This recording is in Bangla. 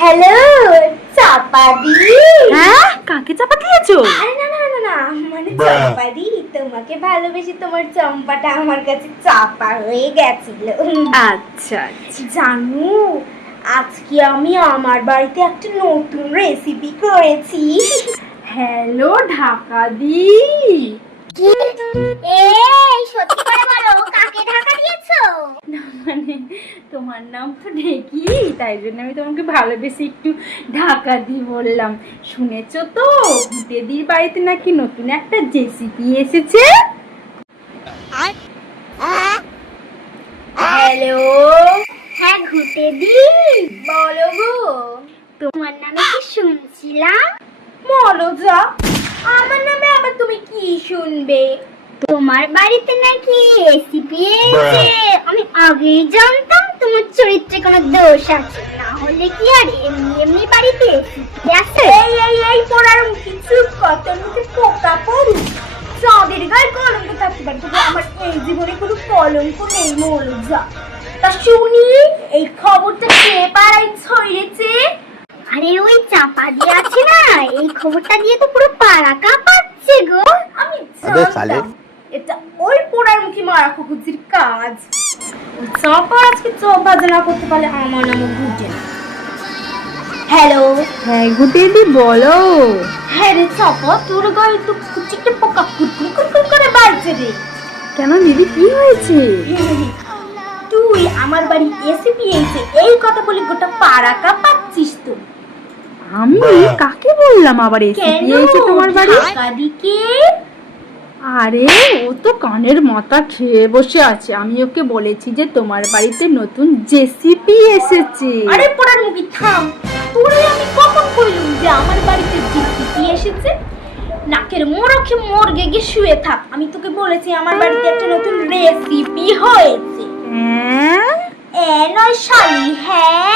হ্যালো চাপাদি। হ্যাঁ, কাকে চাপা দিয়েছো? আরে না না না না, মানে চাপাদি, তোমাকে ভালোবেসে তোমার চম্পাটা আমার কাছে চাপা হয়ে গেছিল। আচ্ছা আচ্ছা। জানো, আজকে আমি আমার বাড়িতে একটা নতুন রেসিপি করেছি। হ্যালো ঢাকা দি। এই সত্যি করে বলো, কাকে ঢাকা দিয়েছো? মানে তোমার নাম তো ঢেকি, তাই জন্য আমি তোমাকে ভালোবেসে একটু ঢাকা দি বললাম। শুনেছো তো ভূতেদির বাড়িতে নাকি নতুন একটা রেসিপি এসেছে? হ্যালো, হ্যাঁ ঘুটে দি, বলো গো। তোমার নামে কি শুনছিলাম? বলো যা, আমার নামে আবার তুমি কি শুনবে? তোমার বাড়িতে নাকি রেসিপি এসেছে। আমি আগেই জানতাম তোমার চরিত্রে কোনো দোষ আছে, না হলে কি আর এমনি এমনি বাড়িতে রেসিপি আছে? এই এই এই পড়ার কিছু কত মুখে পোকা পড়ু, চাঁদের গায়ে কলঙ্ক থাকতে পারে, তবে আমার এই জীবনে কোনো কলঙ্ক নেই। বলো যা। তা শুনি, এই খবরটা কে পাড়ায় ছড়িয়েছে? আরে ওই চাপা দিয়ে আছে না, এই খবরটা দিয়ে তো পুরো পাড়া কাঁপাচ্ছে গো। আমি জানতাম এটা ওই পোড়ার মুখে মারা কুকুরজির কাজ। ওই চাপা আজকে চোখ বাজে না করতে পারলে আমার নামও ঘুটে না। হ্যালো, হ্যাঁ ভূতেদি বলো। হ্যাঁ রে চাপা, তোর গায়ে তো কুচিকে পোকা কুরকুর কুরকুর করে বাজছে রে। কেন দিদি, কি হয়েছে? তুই আমার বাড়ি এসে পেয়েছে এই কথা বলে গোটা পাড়া কাঁপাচ্ছিস তো। আমি কাকে বললাম আবার এসে দিয়েছে তোমার বাড়ি? কাদিকে। আরে ও তো কানের মাথা খেয়ে বসে আছে, আমি ওকে বলেছি যে তোমার বাড়িতে নতুন রেসিপি এসেছে। আরে পোড়ার মুখি থাম, তোরে আমি কখন কইলুম যে আমার বাড়িতে রেসিপি এসেছে? নাকের মোড়কে মর্গে গিয়ে শুয়ে থাক, আমি তোকে বলেছি আমার বাড়িতে একটা নতুন রেসিপি হয়েছে। হ্যাঁ এ নয় শালি, হ্যাঁ